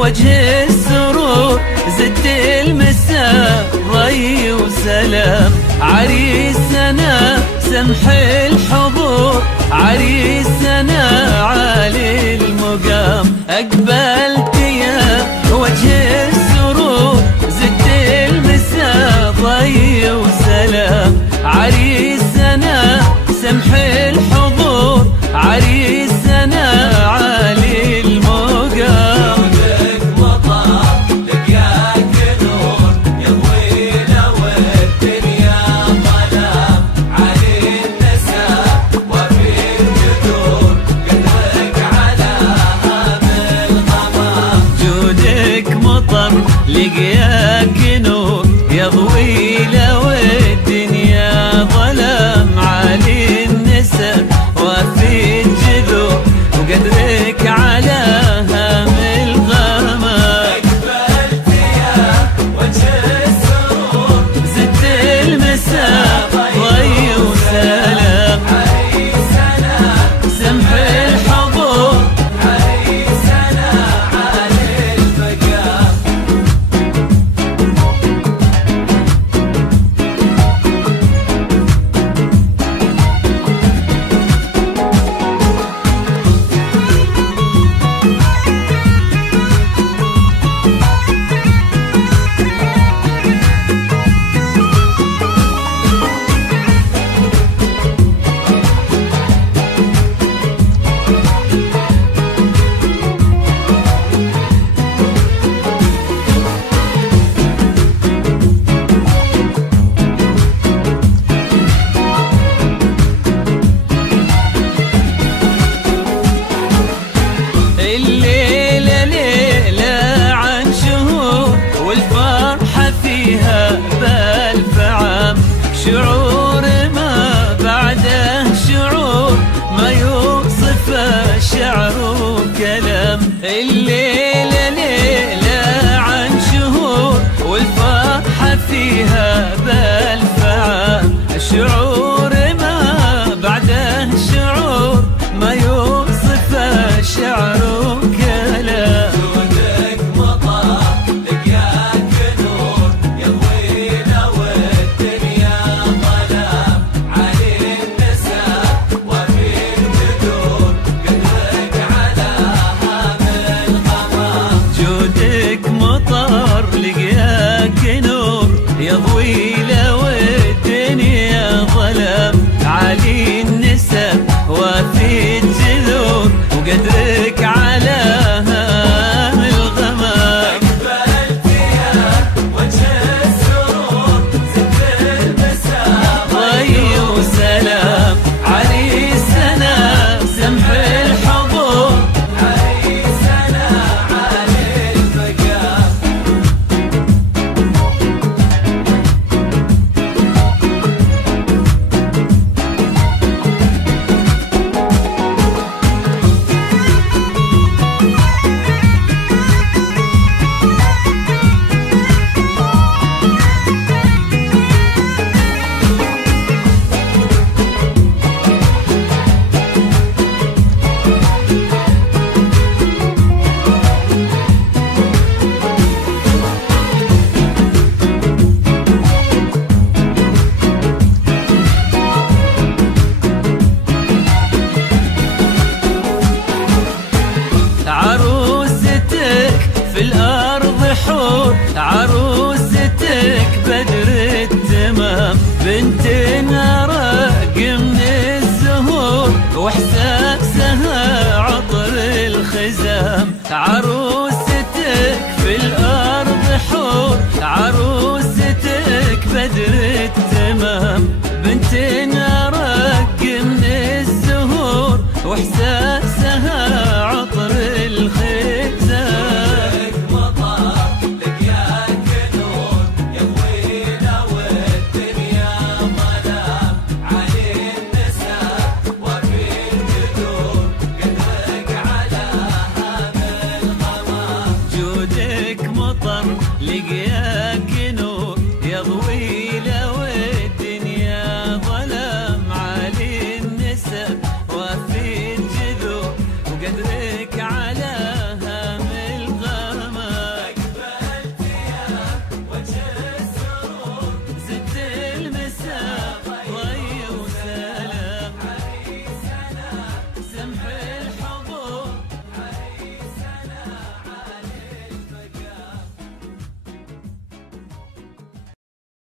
وجه السرور زدت المساء ضي وسلام. عريسنا سمح الحضور، عريسنا عالي المقام. أقبلت يا وجه السرور زدت المساء ضي وسلام. عريسنا سمح الحضور، عريسنا عالي المقام. جودك مطر لقياك نور يضوي لو الدنيا ظلام. علي النساء وفي الجذور قدرك على هام الغمام. جودك مطر لقياك نور يضوي لو الدنيا ظلام. عالي النساء وفي الجذور وقدرك على هام الغمام. أقبلت يا وجه السرور زدت المساء ضي وسلام. عريسنا سمح الحضور، عريسنا عالي المقام. الليلة ليلة عن شهور والفرحة فيها بألف عام. شعور ما بعده شعور ما يوصفه شعر وكلام. الليلة ليلة عن شهور والفرحة فيها بألف عام. شعور ما بعده شعور ما يوصفه شعر وكلام. جودك مطر لقياك نور يضوي لو الدنيا ظلام. علي النساء وفي الجذور قدرك على هام الغمام. جودك مطر لقياك نور يضوي لو الدنيا ظلام. علي النساء وفي الجذور وقدرك على هام الغمام. أقبلت يا وجه السرور زدت المساء ضي وسلام. عريسنا سمح الحضور، عريسنا عالي المقام. عروستك في الأرض حور، عروستك بدر التمام. بنت نرق من الزهور واحساسها عطر الخزام.